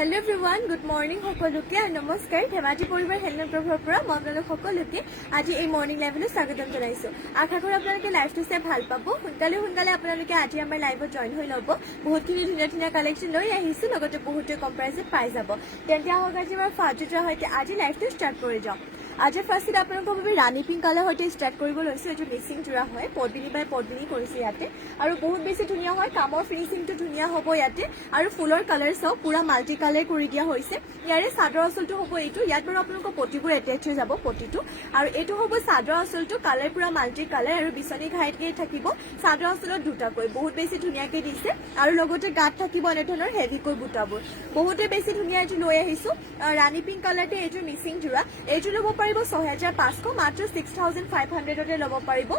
Hello everyone good morning সকলোকে আৰু নমস্কাৰ ধেমাজি পৰিবাৰ হেলমেট প্ৰভাৱৰ পৰা মই আপোনালোক সকলোকে আজি এই মৰ্নিং লাইভলৈ স্বাগতম জনাইছো আশা কৰোঁ আপোনালোকে লাইভটো চাই ভাল পাব সোনকালে আপোনালোকে আজি আমাৰ লাইভত জয়েন হৈ ল'ব বহুতখিনি ধুনীয়া কালেকশ্যন লৈ আহিছো লগতে বহুতে কম প্ৰাইচত পাই যাব তেন্তে আহক আজি আমাৰ ফাৰ্ষ্টৰ সৈতে আজি লাইভটো ষ্টাৰ্ট কৰি যাওঁ আজি ফাৰ্ষ্টত আপোনালোকৰ বাবে ৰাণী পিংক কালাৰ সৈতে ষ্টাৰ্ট কৰিব লৈছো এইটো মিক্সিং জোৰা হয় পদ্মিনী বাই পদ্মিনী কৰিছে ইয়াতে আৰু বহুত বেছি ধুনীয়া হয় কামৰ ফিনিচিংটো ধুনীয়া হ'ব ইয়াতে আৰু ফুলৰ কালাৰ চাও পুৰা মাল্টি কালাৰ কৰি দিয়া হৈছে ইয়াৰে চাদৰ আঁচলটো হ'ব এইটো ইয়াত বাৰু আপোনালোকৰ পটিবোৰ এটেচ হৈ যাব পটিটো আৰু এইটো হ'ব চাদৰ আঁচলটো কালাৰ পুৰা মাল্টি কালাৰ আৰু বিচনী ঘাইতকে থাকিব চাদৰ আঁচলত দুটাকৈ বহুত বেছি ধুনীয়াকে দিছে আৰু লগতে গাত থাকিব এনে ধৰণৰ হেভিকৈ বুটাবোৰ বহুতে বেছি ধুনীয়া এইটো লৈ আহিছো ৰাণী পিংক কালাৰতে এইটো মিক্সিং জোৰা এইটো ল'ব পাৰিব 6500 মাত্ৰ 6500 ল'ব পাৰিব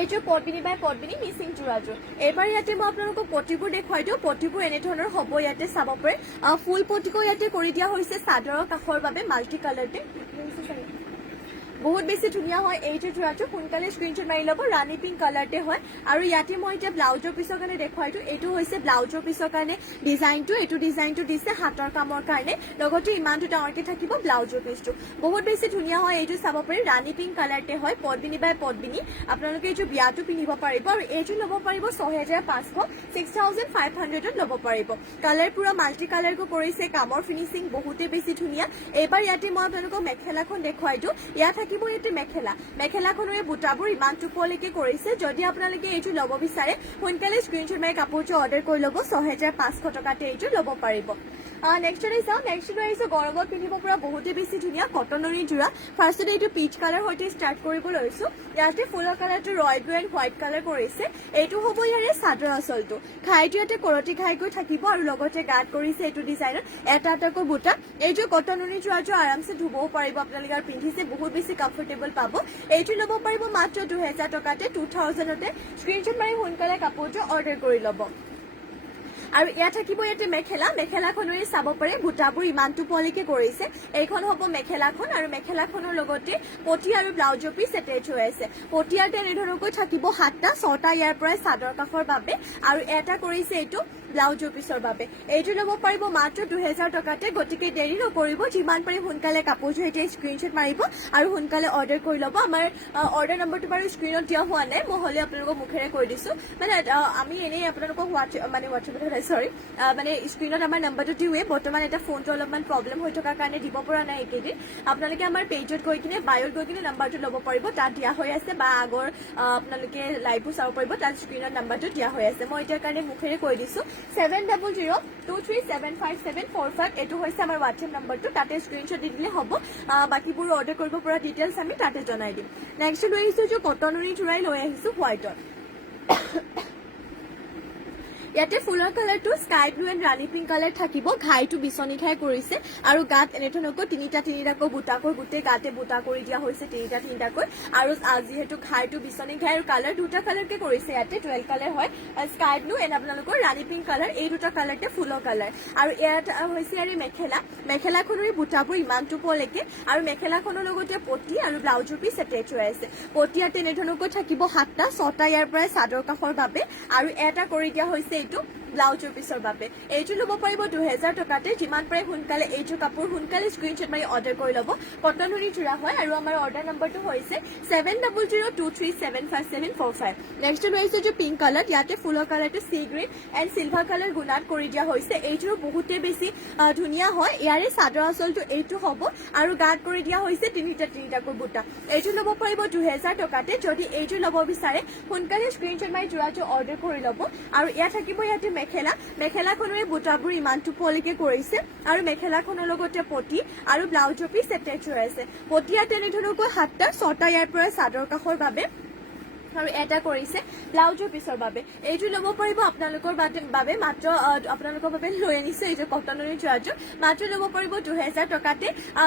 এইটো পদ্মিনী বাই পদ্মিনী মিক্সিং জোৰাযোৰ এবাৰ ইয়াতে মই আপোনালোকক পটিবোৰ দেখুৱাই দিওঁ পটিবোৰ এনে ধৰণৰ হ'ব ইয়াতে চাব পাৰে ফুল পটিকো ইয়াতে কৰি দিয়া হৈছে চাদৰৰ কাষৰ বাবে মাল্টি কালাৰতে বহুত বেছি ধুনীয়া হয় এইটো জোৰাটো সোনকালে স্ক্ৰীনশ্বট মাৰি ল'ব ৰাণী পিংক কালাৰতে হয় আৰু ইয়াতে মই এতিয়া ব্লাউজৰ পিছৰ কাৰণে দেখুৱাই দিওঁ এইটো হৈছে ব্লাউজৰ পিছৰ কাৰণে এইটো ডিজাইনটো দিছে হাতৰ কামৰ কাৰণে লগতে ইমানটো ডাঙৰকে থাকিব ব্লাউজৰ পিছটো বহুত বেছি ধুনীয়া হয় এইটো চাব পাৰি ৰাণী পিংক কালাৰতে হয় পদ্মিনী বাই পদ্মিনী আপোনালোকে এইটো বিয়াটো পিন্ধিব পাৰিব আৰু এইটো ল'ব পাৰিব 6500 6500 ল'ব পাৰিব কালাৰ পুৰা মাল্টি কালাৰকো কৰিছে কামৰ ফিনিচিং বহুতে বেছি ধুনীয়া এইবাৰ ইয়াতে মই আপোনালোকক মেখেলাখন দেখুৱাই দিওঁ ইয়াত ইয়াতে মেখেলাখনৰ বুটাবোৰ ইমান টুপলৈকে কৰিছে যদি আপোনালোকে এইটো ল'ব বিচাৰে সোনকালে স্ক্ৰীনশ্বট মাৰি কাপোৰটো অৰ্ডাৰ কৰি ল'ব 6500 টকাতে এইটো ল'ব পাৰিব নেক্সটলৈ চাওঁ নেক্সট লৈ আহিছো গৰমত পিন্ধিব পৰা বহুতে বেছি ধুনীয়া কটনৰী জোৰা ফাৰ্ষ্টতে এইটো পিচ কালাৰ সৈতে ষ্টাৰ্ট কৰিব লৈছো ইয়াতে ফুলৰ কালাৰটো royal blue and white colour কৰিছে এইটো হ'ব ইয়াৰে চাদৰ আঁচলটো ঘাইটো ইয়াতে কৰতি ঘাইকৈ থাকিব আৰু লগতে গাত কৰিছে এইটো ডিজাইনত এটাকৈ বুটা এইটো কটনৰী জোৰাটো আৰামছে ধুবও পাৰিব আপোনালোকে আৰু পিন্ধিছে বহুত বেছি কমফৰ্টেবল পাব এইটো ল'ব পাৰিব মাত্ৰ 2000 টকাতে 2000তে স্ক্ৰীনশ্বট মাৰি সোনকালে কাপোৰটো অৰ্ডাৰ কৰি ল'ব আৰু ইয়াত থাকিব ইয়াতে মেখেলাখনৰে চাব পাৰে বুটাবোৰ ইমানটো পলিকে কৰিছে এইখন হ'ব মেখেলাখন আৰু মেখেলাখনৰ লগতে পটি আৰু ব্লাউজৰ পিচ এটেচ হৈ আছে পটি আৰু এনেধৰণকৈ থাকিব 7টা 6টা ইয়াৰ পৰাই চাদৰ কাষৰ বাবে আৰু এটা কৰিছে এইটো ব্লাউজৰ পিছৰ বাবে এইটো ল'ব পাৰিব মাত্ৰ 2000 টকাতে গতিকে দেৰি নকৰিব যিমান পাৰি সোনকালে কাপোৰটো এতিয়া স্ক্ৰীনশ্বট মাৰিব আৰু সোনকালে অৰ্ডাৰ কৰি ল'ব আমাৰ অৰ্ডাৰ নম্বৰটো বাৰু স্ক্ৰীনত দিয়া হোৱা নাই মই হ'লে আপোনালোকক মুখেৰে কৈ দিছো মানে আমি এনেই আপোনালোকক হোৱাটছএপত মানে স্ক্ৰীনত আমাৰ নম্বৰটো দিওঁৱে বৰ্তমান এটা ফোনটো অলপমান প্ৰব্লেম হৈ থকাৰ কাৰণে দিব পৰা নাই এইকেইদিন আপোনালোকে আমাৰ পেজত গৈ কিনে বায়ত গৈ কিনে নম্বৰটো ল'ব পাৰিব তাত দিয়া হৈ আছে বা আগৰ আপোনালোকে লাইভো চাব পাৰিব তাত স্ক্ৰীনত নম্বৰটো দিয়া হৈ আছে মই এতিয়াৰ কাৰণে মুখেৰে কৈ দিছো 7002375745 এইটো হৈছে আমাৰ হোৱাটছএপ নম্বৰটো তাতে স্ক্ৰীনশ্বট দি দিলে হ'ব বাকিবোৰ অৰ্ডাৰ কৰিব পৰা ডিটেইলছ আমি তাতে জনাই দিম নেক্সট লৈ আহিছো যে কটনৰী জোৰাই লৈ আহিছো হোৱাইটৰ ইয়াতে ফুলৰ কালাৰটো sky blue and Rani pink colour থাকিব ঘাইটো বিচনী ঘাই কৰিছে আৰু গাত এনেধৰণকৈ তিনিটাকৈ বুটাকৈ গোটেই গাতে বুটা কৰি দিয়া হৈছে তিনিটাকৈ আৰু যিহেতু ঘাইটো বিচনী ঘাই আৰু কালাৰ দুটা কালাৰকে কৰিছে ইয়াতে 12 কালাৰ হয় স্কাই ব্লু এণ্ড আপোনালোকৰ ৰাণী পিংক কালাৰ এই দুটা কালাৰতে ফুলৰ কালাৰ আৰু ইয়াত হৈছে ইয়াৰে মেখেলাখনৰ বুটাবোৰ ইমানটো পলৈকে আৰু মেখেলাখনৰ লগতে পটি আৰু ব্লাউজৰ পিচ এটেচ হৈ আছে পটি ইয়াত এনেধৰণকৈ থাকিব 7টা 6টা ইয়াৰ পৰাই চাদৰ কাষৰ বাবে আৰু এটা কৰি দিয়া হৈছে এইটো ব্লাউজৰ পিছৰ বাবে এইটো ল'ব পাৰিব 2000 টকাতে যিমান পাৰে সোনকালে এইটো কাপোৰ সোনকালে স্ক্ৰীনশ্বট মাৰি অৰ্ডাৰ কৰি ল'ব কটনৰী জোৰা হয় আৰু আমাৰ অৰ্ডাৰ নম্বৰটো হৈছে 7002375745 নেক্সট লৈ আহিছো যে পিংক কালাৰ ইয়াতে ফুলৰ কালাৰটো সি গ্ৰীণ এণ্ড চিলভাৰ কালাৰ গুণাত কৰি দিয়া হৈছে এইটোৰো বহুতে বেছি ধুনীয়া হয় ইয়াৰে চাদৰ আঁচলটো এইটো হ'ব আৰু গাত কৰি দিয়া হৈছে তিনিটাকৈ বুটা এইটো ল'ব পাৰিব 2000 টকাতে যদি এইটো ল'ব বিচাৰে সোনকালে স্ক্ৰীনশ্বট মাৰি জোৰাটো অৰ্ডাৰ কৰি ল'ব আৰু ইয়াত থাকিব ইয়াতে মেখেলাখনৰে বুটাবোৰ ইমানটো পলিকে কৰিছে আৰু মেখেলাখনৰ লগতে পটি আৰু ব্লাউজৰ পিচ এটেচ হৈ আছে পটি ইয়াত এনেধৰণকৈ 7টা 6টা ইয়াৰ পৰা চাদৰ কাষৰ বাবে আৰু এটা কৰিছে ব্লাউজৰ পিছৰ বাবে এইটো ল'ব পাৰিব আপোনালোকৰ বাবে মাত্ৰ আপোনালোকৰ বাবে লৈ আনিছে এইটো কটনৰী জোৰাযোৰ মাত্ৰ ল'ব পাৰিব 2000 টকাতে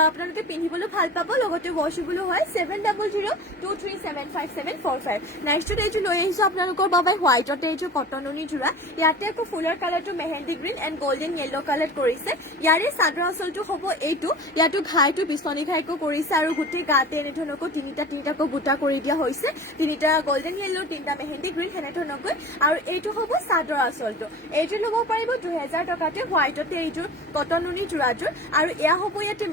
আপোনালোকে পিন্ধিবলৈ ভাল পাব লগতে ৱাশেবলো হয় 7002375745 নেক্সট এইটো লৈ আহিছো আপোনালোকৰ বাবে হোৱাইটতে এইটো কটনৰী জোৰা ইয়াতে আকৌ ফুলৰ কালাৰটো mehndi green and golden yellow colour কৰিছে ইয়াৰে চাদৰ আঁচলটো হ'ব এইটো ইয়াতো ঘাইটো বিচনী ঘাইকো কৰিছে আৰু গোটেই গাতে এনেধৰণকৈ তিনিটাকৈ বুটা কৰি দিয়া হৈছে তিনিটা গোল্ডেন য়েল্লো তিনিটা মেহেন্দি গ্ৰীণ সেনেধৰণকৈ আৰু এইটো হ'ব চাদৰ আঁচলটো এইটো ল'ব পাৰিব 2000 টকাতে হোৱাইটতে এইটো কটন নুনি যোৰাযোৰ আৰু এয়া হ'ব ইয়াতে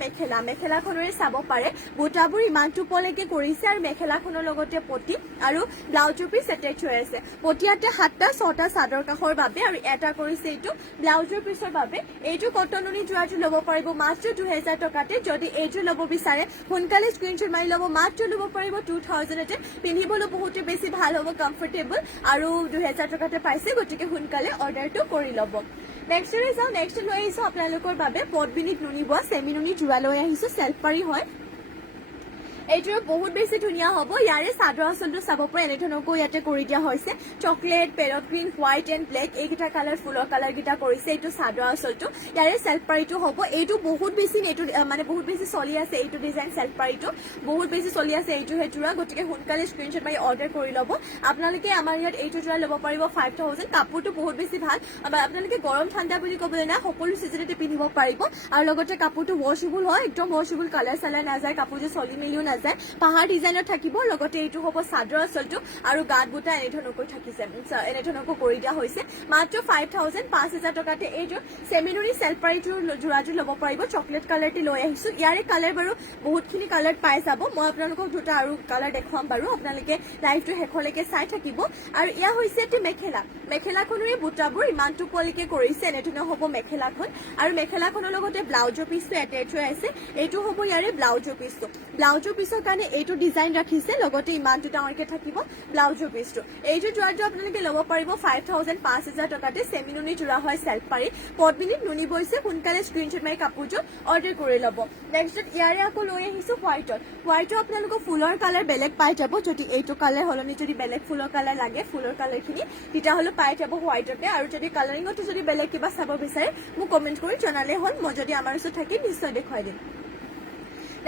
মেখেলাখনৰে চাব পাৰে বুটাবোৰ ইমানটো পলৈকে কৰিছে আৰু মেখেলাখনৰ লগতে পটি আৰু ব্লাউজৰ পিচ এটেচ হৈ আছে পটিয়াতে 7টা 6টা চাদৰ কাষৰ বাবে আৰু এটা কৰিছে এইটো ব্লাউজৰ পিচৰ বাবে এইটো কটন নুনি যোৰাযোৰ ল'ব পাৰিব মাত্ৰ 2000 টকাতে যদি এইটো ল'ব বিচাৰে সোনকালে স্ক্ৰীনশ্বট মাৰি ল'ব মাত্ৰ ল'ব পাৰিব 2000 তে পিন্ধিবলৈ বহুত বেছি ভাল হ'ব কমফৰ্টেবল আৰু 2000 টকাতে পাইছে গতিকে সোনকালে অৰ্ডাৰটো কৰি ল'ব নেক্সট যাওঁ নেক্সট লৈ আহিছো আপোনালোকৰ বাবে পদ্মিনীত নুনি বোৱা চেমি নুনি যোৰা লৈ আহিছো চেল্ফ পাৰি হয় এইটোৰ বহুত বেছি ধুনীয়া হ'ব ইয়াৰে চাদৰ আঁচলটো চাব পৰা এনেধৰণকৈ ইয়াতে কৰি দিয়া হৈছে chocolate parrot green white and black এইকেইটা কালাৰ ফুলৰ কালাৰ কেইটা কৰিছে এইটো চাদৰ আঁচলটো ইয়াৰে চেল্ফ পাৰিটো হ'ব এইটো বহুত বেছি এইটো মানে বহুত বেছি চলি আছে এইটো ডিজাইন চেল্ফ পাৰিটো বহুত বেছি চলি আছে এইটো যোৰা গতিকে সোনকালে স্ক্ৰীনশ্বট মাৰি অৰ্ডাৰ কৰি ল'ব আপোনালোকে আমাৰ ইয়াত এইটো যোৰা ল'ব পাৰিব 5000 কাপোৰটো বহুত বেছি ভাল আপোনালোকে গৰম ঠাণ্ডা বুলি ক'বলৈ নাই সকলো চিজনতে পিন্ধিব পাৰিব আৰু লগতে কাপোৰটো ৱাশ্বেবল হয় একদম ৱাশ্বেবল কালাৰ চালাৰ নাযায় কাপোৰটো চলি মেলিও নাযায় পাহাৰ ডিজাইনত থাকিব লগতে এইটো হ'ব চাদৰ আঁচলটো আৰু গাত বুটা এনেধৰণকৈ থাকিছে এনেধৰণকৈ কৰি দিয়া হৈছে মাত্ৰ 5000 5000 টকাতে এইটো চেমিনুৰি চেল্ফ পাৰিটোৰ যোৰাযোৰ ল'ব পাৰিব চকলেট কালাৰটি লৈ আহিছো ইয়াৰে কালাৰ বাৰু বহুতখিনি কালাৰ পাই যাব মই আপোনালোকক দুটা আৰু কালাৰ দেখুৱাম বাৰু আপোনালোকে লাইভটো শেষলৈকে চাই থাকিব আৰু ইয়া হৈছে এটি মেখেলাখনৰে বুটাবোৰ ইমানটো পলিকে কৰিছে এনেধৰণৰ হ'ব মেখেলাখন আৰু মেখেলাখনৰ লগতে ব্লাউজৰ পিচটো এটেচ হৈ আছে এইটো হ'ব ইয়াৰে ব্লাউজৰ পিচৰ কাৰণে এইটো ডিজাইন ৰাখিছে লগতে ইমানটো ডাঙৰকে থাকিব ব্লাউজৰ পিচটো এইটো যোৰাটো আপোনালোকে ল'ব পাৰিব 5000 5000 টকাতে চেমিনুনি যোৰা হয় চেল্ফ পাৰি পদ্মিনীত নুনি বৈছে সোনকালে স্ক্ৰীনশ্বট মাৰি কাপোৰযোৰ অৰ্ডাৰ কৰি ল'ব নেক্সট ইয়াৰে আকৌ লৈ আহিছো হোৱাইটৰ আপোনালোকক ফুলৰ কালাৰ বেলেগ পাই যাব যদি এইটো কালাৰ হলনি যদি বেলেগ ফুলৰ কালাৰ লাগে ফুলৰ কালাৰখিনি তেতিয়াহ'লে পাই যাব হোৱাইটতে আৰু যদি কালাৰিঙতো যদি বেলেগ কিবা চাব বিচাৰে মোক কমেণ্ট কৰি জনালে হ'ল মই যদি আমাৰ ওচৰত থাকি নিশ্চয় দেখুৱাই দিম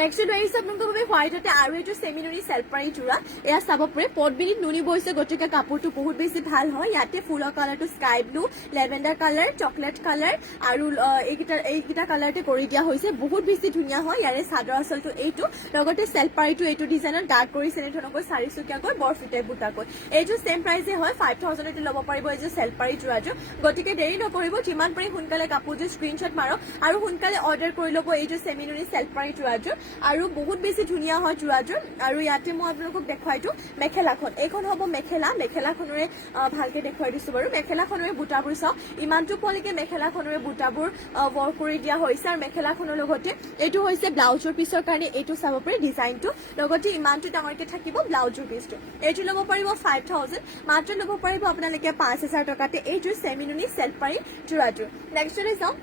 নেক্সট লৈ আহিছে আপোনালোকৰ বাবে হোৱাইটতে আৰু এইটো চেমিনুনি চেল্ফ পাৰি যোৰা এয়া চাব পাৰে পদ্মিনীত নুনি বৈছে গতিকে কাপোৰটো বহুত বেছি ভাল হয় ইয়াতে ফুলৰ কালাৰটো sky blue lavender colour chocolate colour আৰু এইকেইটা কালাৰতে কৰি দিয়া হৈছে বহুত বেছি ধুনীয়া হয় ইয়াৰে চাদৰ আঁচলটো এইটো লগতে চেল্ফ পাৰিটো এইটো ডিজাইনত ডাৰ্ক কৰিছে এনেধৰণকৈ চাৰিচুকীয়াকৈ বৰফিটাই বুটাকৈ এইটো চেম প্ৰাইচে হয় 5000 তে ল'ব পাৰিব এইটো চেল্ফ পাৰি যোৰাযোৰ গতিকে দেৰি নকৰিব যিমান পাৰি সোনকালে কাপোৰযোৰ স্ক্ৰীনশ্বট মাৰক আৰু সোনকালে অৰ্ডাৰ কৰি ল'ব এইটো চেমিনুনি চেল্ফ পাৰি যোৰাযোৰ আৰু বহুত বেছি ধুনীয়া হয় যোৰাযোৰ আৰু ইয়াতে মই আপোনালোকক দেখুৱাইটো মেখেলাখন এইখন হ'ব মেখেলাখনৰে ভালকে দেখুৱাই দিছো বাৰু মেখেলাখনৰে বুটাবোৰ চাওক ইমানটো পলিকে মেখেলাখনৰে বুটাবোৰ ৱৰ্ক কৰি দিয়া হৈছে আৰু মেখেলাখনৰ লগতে এইটো হৈছে ব্লাউজৰ পিচৰ কাৰণে এইটো চাব পাৰে ডিজাইনটো লগতে ইমানটো ডাঙৰকে থাকিব ব্লাউজৰ পিচটো এইটো ল'ব পাৰিব 5000 মাত্ৰ ল'ব পাৰিব আপোনালোকে 5000 টকাতে এইটো চেমিনুনি চেল্ফ পাৰি যোৰাযোৰ নেক্সটলৈ যাওঁ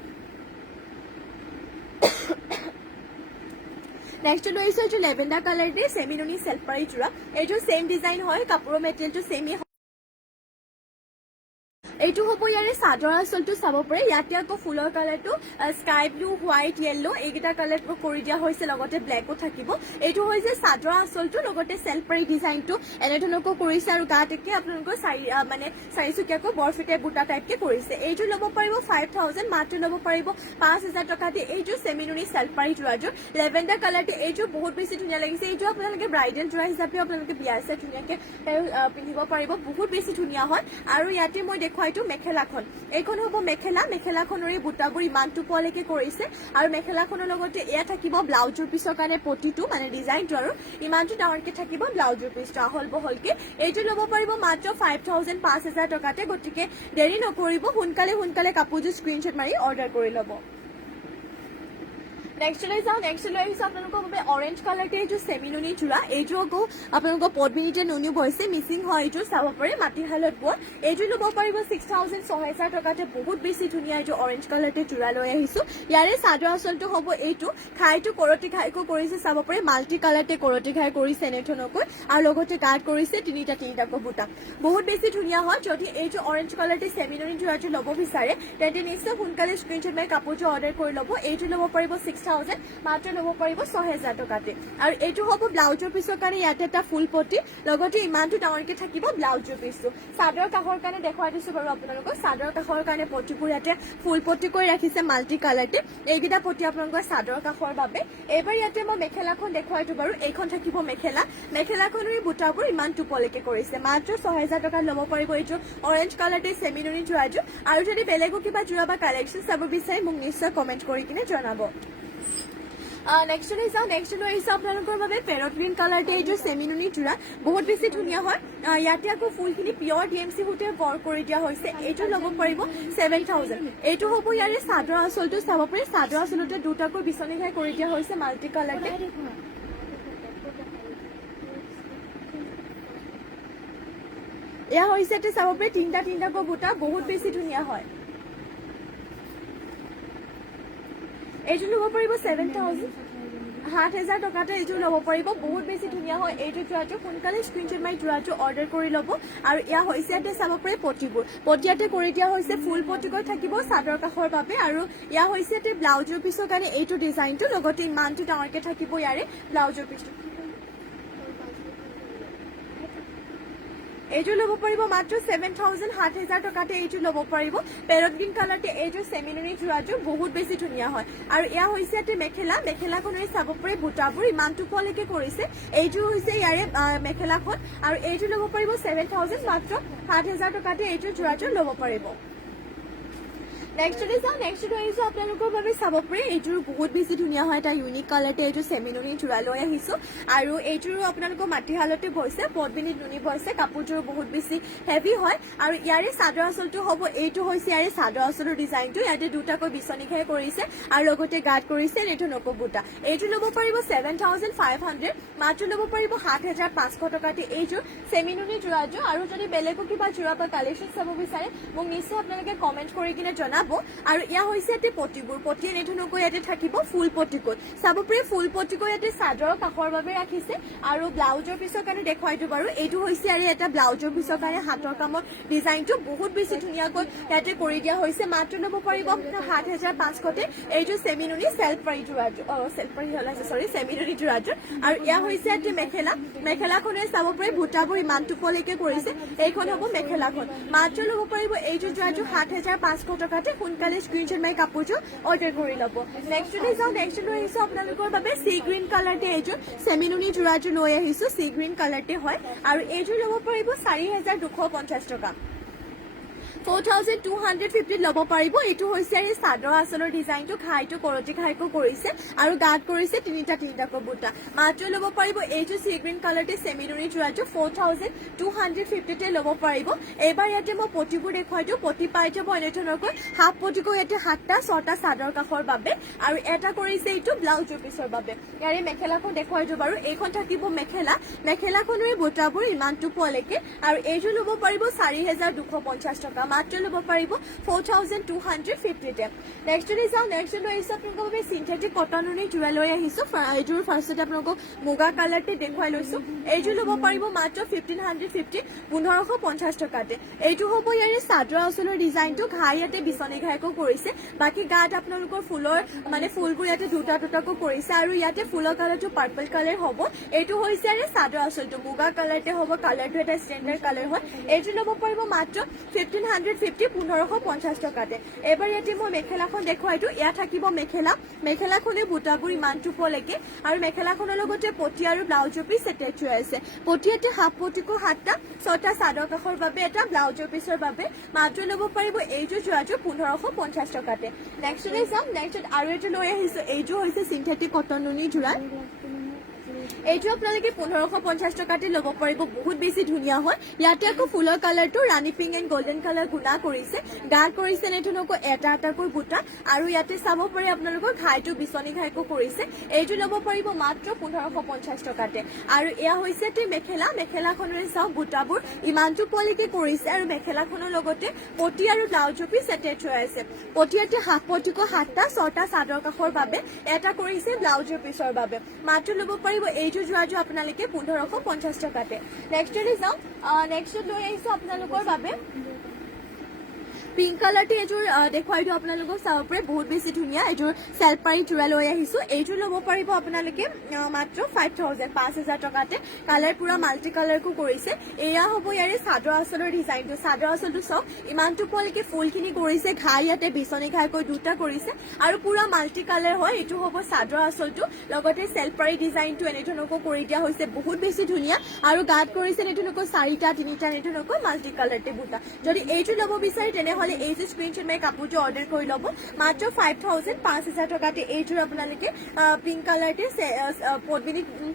নেক্সট লৈ আহিছো এইটো লেভেণ্ডাৰ কালাৰ দে চেমিনুনি চেল্ফ পাৰি যোৰা এইটো সেম ডিজাইন হয় কাপোৰৰ মেটেৰিয়েলটো সেমই এইটো হ'ব ইয়াৰে চাদৰ আঁচলটো চাব পাৰে ইয়াতে আকৌ ফুলৰ কালাৰটো স্কাই ব্লু হোৱাইট য়েল্লো এইকেইটা কালাৰ কৰি দিয়া হৈছে লগতে ব্লেকো থাকিব এইটো হৈছে চাদৰ আঁচলটো লগতে চেল্ফ পাৰি ডিজাইনটো এনেধৰণকৈ কৰিছে আৰু গাত একে আপোনালোকৰ চাৰিচুকীয়াকৈ বৰফিটাই বুটা টাইপকে কৰিছে এইটো ল'ব পাৰিব 5000 মাত্ৰ ল'ব পাৰিব 5000 টকাতে এইটো চেমিনুনি চেল্ফ পাৰি যোৰাযোৰ লেভেণ্ডাৰ কালাৰটো এইটো বহুত বেছি ধুনীয়া লাগিছে এইটো আপোনালোকে ব্ৰাইডেল যোৰা হিচাপে আপোনালোকে বিয়া আছে ধুনীয়াকে পিন্ধিব পাৰিব বহুত বেছি ধুনীয়া হয় আৰু ইয়াতে মই দেখুৱাই মেখেলাখন এইখন হ'ব মেখেলাখনৰে বুটাবোৰ ইমানটো পোৱালৈকে কৰিছে আৰু মেখেলাখনৰ লগতে এয়া থাকিব ব্লাউজৰ পিচৰ কাৰণে পটিটো মানে ডিজাইনটো আৰু ইমানটো ডাঙৰকে থাকিব ব্লাউজৰ পিচটো আহল বহলকে এইটো ল'ব পাৰিব মাত্ৰ 5000 5000 টকাতে গতিকে দেৰি নকৰিব সোনকালে কাপোৰযোৰ স্ক্ৰীনশ্বট মাৰি অৰ্ডাৰ কৰি ল'ব নেক্সট লৈ আহিছো আপোনালোকৰ বাবে অৰেঞ্জ কালাৰতে এইটো চেমিনুনি যোৰা এইটো আকৌ আপোনালোকৰ পদ্মিনীতে নুনি বৈছে মিচিং হয় এইটো চাব পাৰে মাটিশালত বোৱা এইটো ল'ব পাৰিব 6000 6000 টকাতে বহুত বেছি ধুনীয়া এইটো অৰেঞ্জ কালাৰতে যোৰা লৈ আহিছো ইয়াৰে চাদৰ আঁচলটো হ'ব এইটো খাইটো কৰতি খাইকো কৰিছে চাব পাৰে মাল্টি কালাৰতে কৰতি খাই কৰিছে এনেধৰণকৈ আৰু লগতে কাট কৰিছে তিনিটাকৈ বুটা বহুত বেছি ধুনীয়া হয় যদি এইটো অৰেঞ্জ কালাৰতে চেমিনুনি যোৰাটো ল'ব বিচাৰে তেন্তে নিশ্চয় সোনকালে স্ক্ৰীনশ্বট মাৰি কাপোৰটো অৰ্ডাৰ কৰি ল'ব এইটো ল'ব পাৰিব 6,000 মাত্ৰ ল'ব পাৰিব 6,000 টকাতে আৰু এইটো হ'ব ব্লাউজৰ পিছৰ কাৰণে ইয়াতে এটা ফুল পটি লগতে ইমানটো ডাঙৰকে থাকিব ব্লাউজৰ পিছটো চাদৰ কাষৰ কাৰণে দেখুৱাই দিছো বাৰু আপোনালোকক চাদৰ কাষৰ কাৰণে পটিবোৰ ইয়াতে ফুল পটি কৰি ৰাখিছে মাল্টি কালাৰতে এইকেইটা পটি আপোনালোকৰ চাদৰ কাষৰ বাবে এবাৰ ইয়াতে মই মেখেলাখন দেখুৱাইটো বাৰু এইখন থাকিব মেখেলাখনৰ বুটাবোৰ ইমান টুপলৈকে কৰিছে মাত্ৰ 6,000 টকাত ল'ব পাৰিব এইটো অৰেঞ্জ কালাৰতে চেমিনুনি যোৰাটো আৰু যদি বেলেগো কিবা যোৰা বা কালেকশ্যন চাব বিচাৰে মোক নিশ্চয় কমেণ্ট কৰি কিনে জনাব নেক্সট লৈ যাওঁ নেক্সট লৈ আহিছোঁ আপোনালোকৰ বাবে পেৰট গ্ৰীণ কালাৰতে এইযোৰ চেমিনুনি যোৰা বহুত বেছি ধুনীয়া হয় ইয়াতে আকৌ ফুলখিনি পিয়ৰ DMC সূতে বৰ কৰি দিয়া হৈছে এইটো ল'ব পাৰিব 7,000 এইটো হ'ব ইয়াৰে চাদৰ আঁচলটো চাব পাৰি চাদৰ আঁচলতে দুটাকৈ বিচনী ঘাই কৰি দিয়া হৈছে মাল্টি কালাৰতে এয়া হৈছে ইয়াতে চাব পাৰি তিনিটাকৈ বুটা বহুত বেছি ধুনীয়া হয় এইটো ল'ব পাৰিব 7,000 7,000 টকাতে এইটো ল'ব পাৰিব বহুত বেছি ধুনীয়া হয় এইটো যোৰাটো সোনকালে স্ক্ৰীনশ্বট মাৰি যোৰাটো অৰ্ডাৰ কৰি ল'ব আৰু এয়া হৈছে ইয়াতে চাব পাৰি পটিবোৰ পটিয়াতে কৰি দিয়া হৈছে ফুল পটিকৈ থাকিব চাদৰ কাষৰ বাবে আৰু এয়া হৈছে ইয়াতে ব্লাউজৰ পিছৰ কাৰণে এইটো ডিজাইনটো লগতে ইমানটো ডাঙৰকে থাকিব ইয়াৰে ব্লাউজৰ পিছটো এইটো ল'ব পাৰিব মাত্ৰ 7,000 7,000 টকাতে এইটো ল'ব পাৰিব পেৰট গ্ৰীণ কালাৰতে এইটো চেমিনুনি যোৰাটো বহুত বেছি ধুনীয়া হয় আৰু এয়া হৈছে ইয়াতে মেখেলাখনৰ চাব পাৰি বুটাবোৰ ইমানটো পোৱালৈকে কৰিছে এইটো হৈছে ইয়াৰে মেখেলাখন আৰু এইটো ল'ব পাৰিব 7,000 মাত্ৰ 7,000 টকাতে এইটো যোৰাটো ল'ব পাৰিব নেক্সট যাওঁ নেক্সট আহিছোঁ আপোনালোকৰ বাবে চাব পাৰি এইটোৰ বহুত বেছি ধুনীয়া হয় এটা ইউনিক কালাৰতে এইটো চেমিনুনি যোৰা লৈ আহিছোঁ আৰু এইটোৰো আপোনালোকৰ মাটিশালতে বৈছে পদ্মিনীত নুনি বৈছে কাপোৰযোৰ বহুত বেছি হেভি হয় আৰু ইয়াৰে চাদৰ আঁচলটো হ'ব এইটো হৈছে ইয়াৰে চাদৰ আঁচলৰ ডিজাইনটো ইয়াতে দুটাকৈ বিচনী ঘাই কৰিছে আৰু লগতে গাঁত কৰিছে এইটো নকৌ বুটা এইটো ল'ব পাৰিব 7,500 মাত্ৰ ল'ব পাৰিব 7,500 টকাতে এইযোৰ চেমিনুনি যোৰাযোৰ আৰু যদি বেলেগো কিবা যোৰা বা কালেকশ্যন চাব বিচাৰে মোক নিশ্চয় আপোনালোকে কমেণ্ট কৰি কিনে জনাব আৰু ইয়া হৈছে ইয়াতে পটিবোৰ পটি এনেধৰণকৈ ইয়াতে থাকিব ফুল পটিকৈ চাব পাৰি ফুল পটিকৈ ইয়াতে চাদৰৰ কাষৰ বাবে ৰাখিছে আৰু ব্লাউজৰ পিছৰ কাৰণে দেখুৱাই দিওঁ বাৰু এইটো হৈছে আৰু এটা ব্লাউজৰ পিছৰ কাৰণে হাতৰ কামৰ ডিজাইনটো বহুত বেছি ধুনীয়াকৈ ইয়াতে কৰি দিয়া হৈছে মাত্ৰ ল'ব পাৰিব আপোনাৰ 7,500তে এইটো চেমিনুনি চেমিনুনি যোৰাযোৰ আৰু ইয়া হৈছে ইয়াতে মেখেলাখনে চাব পাৰি বুটাবোৰ ইমান টুপলৈকে কৰিছে এইখন হ'ব মেখেলাখন মাত্ৰ ল'ব পাৰিব এইটো যোৰাযোৰ 7,500 টকাতে সোনকালে স্ক্ৰীনশ্বট মাৰি কাপোৰযোৰ অৰ্ডাৰ কৰি ল'ব নেক্সটলৈ যাওঁ নেক্সট লৈ আহিছোঁ আপোনালোকৰ বাবে চি গ্ৰীণ কালাৰতে এইযোৰ চেমিনুনি যোৰাযোৰ লৈ আহিছোঁ চি গ্ৰীণ কালাৰতে হয় আৰু এইযোৰ ল'ব পাৰিব 4,250 টকা 4,250 ল'ব পাৰিব এইটো হৈছে আৰু চাদৰ আঁচলৰ ডিজাইনটো ঘাইটো কৰতি ঘাইকো কৰিছে আৰু গাঁত কৰিছে তিনিটাকৈ বুটা মাত্ৰ ল'ব পাৰিব এইটো চি গ্ৰীণ কালাৰতে চেমিনুনি যোৰাটো 4,250তে ল'ব পাৰিব এইবাৰ ইয়াতে মই পটিবোৰ দেখুৱাই দিওঁ পটি পাই যাব এনেধৰণকৈ হাফ পটিকৈ ইয়াতে 7টা 6টা চাদৰ কাষৰ বাবে আৰু এটা কৰিছে এইটো ব্লাউজৰ পিছৰ বাবে ইয়াৰে মেখেলাখন দেখুৱাই দিওঁ বাৰু এইখন থাকিব মেখেলাখনৰ বুটাবোৰ ইমানটো পোৱালৈকে আৰু এইযোৰ ল'ব পাৰিব 4,250 টকা মাত্ৰ ল'ব পাৰিব 4,250তে নেক্সটলৈ যাওঁ নেক্সট লৈ আহিছোঁ আপোনালোকৰ বাবে চিন্থেটিক কটন নুনি যোৰা লৈ আহিছোঁ এইযোৰ ফাৰ্ষ্টতে আপোনালোকক মুগা কালাৰতে দেখুৱাই লৈছোঁ এইযোৰ ল'ব পাৰিব মাত্ৰ 1,550 1,550 টকাতে এইটো হ'ব ইয়াৰে চাদৰ আঁচলৰ ডিজাইনটো ঘাই ইয়াতে বিচনী ঘাইকো কৰিছে বাকী গাত আপোনালোকৰ ফুলৰ মানে ফুলবোৰ ইয়াতে দুটাকৈ কৰিছে আৰু ইয়াতে ফুলৰ কালাৰটো পাৰ্পল কালাৰ হ'ব এইটো হৈছে ইয়াৰে চাদৰ আঁচলটো মুগা কালাৰতে হ'ব কালাৰটো এটা ষ্টেণ্ডাৰ্ড কালাৰ হয় এইটো ল'ব পাৰিব মাত্ৰ 1,550 1,550 টকাতে এবাৰ ইয়াতে মই মেখেলাখন দেখুৱাই দিওঁ এয়া থাকিব মেখেলাখনে বুটাবোৰ ইমানটো পোৱালৈকে আৰু মেখেলাখনৰ লগতে পটি আৰু ব্লাউজৰ পিচ এটেচ হৈ আছে পটি ইয়াতে হাফ পটিকো 7টা 6টা চাদৰ কাষৰ বাবে এটা ব্লাউজৰ পিছৰ বাবে মাত্ৰ ল'ব পাৰিব এইযোৰ যোৰাযোৰ 1,550 টকাতে নেক্সটলৈ যাম নেক্সট আৰু এইটো লৈ আহিছোঁ এইযোৰ হৈছে চিন্থেটিক কটন নুনি যোৰা এইটো আপোনালোকে 1,550 টকাতে ল'ব পাৰিব বহুত বেছি ধুনীয়া হয় ইয়াতে আকৌ ফুলৰ কালাৰটো ৰাণী পিংক এণ্ড গল্ডেন কালাৰ গুণা কৰিছে গাঁত কৰিছে এনেধৰণকৈ এটাকৈ বুটা আৰু ইয়াতে চাব পাৰি আপোনালোকৰ ঘাইটো বিচনী ঘাইকো কৰিছে এইটো ল'ব পাৰিব মাত্ৰ 1,550 টকাতে আৰু এয়া হৈছে মেখেলাখনৰে চাওক বুটাবোৰ ইমানটো পোৱালৈকে কৰিছে আৰু মেখেলাখনৰ লগতে পটি আৰু ব্লাউজৰ পিচ এটেচ হৈ আছে পটি ইয়াতে হাফ পটিকো 7টা 6টা চাদৰ কাষৰ বাবে এটা কৰিছে ব্লাউজৰ পিছৰ বাবে মাত্ৰ ল'ব পাৰিব এইযোৰ যোৰাযোৰ আপোনালোকে 1,550 টকাতে নেক্সটলৈ যাওঁ নেক্সট লৈ আহিছোঁ আপোনালোকৰ বাবে পিংক কালাৰটো এইযোৰ দেখুৱাই দিওঁ আপোনালোকক চাব পাৰে বহুত বেছি ধুনীয়া এইযোৰ চেলপাৰী যোৰা লৈ আহিছোঁ এইযোৰ ল'ব পাৰিব আপোনালোকে মাত্ৰ 5000 5000 টকাতে কালাৰ পুৰা মাল্টি কালাৰকো কৰিছে এয়া হ'ব ইয়াৰে চাদৰ আঁচলৰ ডিজাইনটো চাদৰ আঁচলটো চাওক ইমানটো পোৱালৈকে ফুলখিনি কৰিছে ঘাই ইয়াতে বিচনী ঘাইকৈ দুটা কৰিছে আৰু পুৰা মাল্টি কালাৰ হয় এইটো হ'ব চাদৰ আঁচলটো লগতে চেলপাৰী ডিজাইনটো এনেধৰণকৈ কৰি দিয়া হৈছে বহুত বেছি ধুনীয়া আৰু গাত কৰিছে এনেধৰণকৈ 4টা 3টা এনেধৰণকৈ মাল্টি কালাৰতে বুটা যদি এইটো ল'ব বিচাৰে তেনেহ'লে এইযোৰ স্ক্ৰীনশ্বট মাৰি কাপোৰটো অৰ্ডাৰ কৰি ল'ব মাত্ৰ 5000 5000 টকাতে এইযোৰ আপোনালোকে পিংক কালাৰতে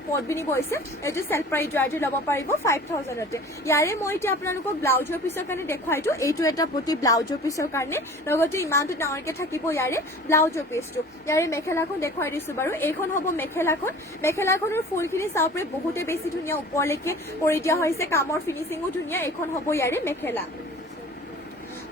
পদ্মিনী বৈছে এইযোৰ চেলপাৰী যোৰাযোৰ ল'ব পাৰিব 5000তে ইয়াৰে মই এতিয়া আপোনালোকক ব্লাউজৰ পিছৰ কাৰণে দেখুৱাই দিওঁ এইটো এটা প্ৰতি ব্লাউজৰ পিছৰ কাৰণে লগতে ইমানটো ডাঙৰকে থাকিব ইয়াৰে ব্লাউজৰ পিছটো ইয়াৰে মেখেলাখন দেখুৱাই দিছোঁ বাৰু এইখন হ'ব মেখেলাখনৰ ফুলখিনি চাব পাৰে বহুতে বেছি ধুনীয়া ওপৰলৈকে কৰি দিয়া হৈছে কামৰ ফিনিচিঙো ধুনীয়া এইখন হ'ব ইয়াৰে মেখেলা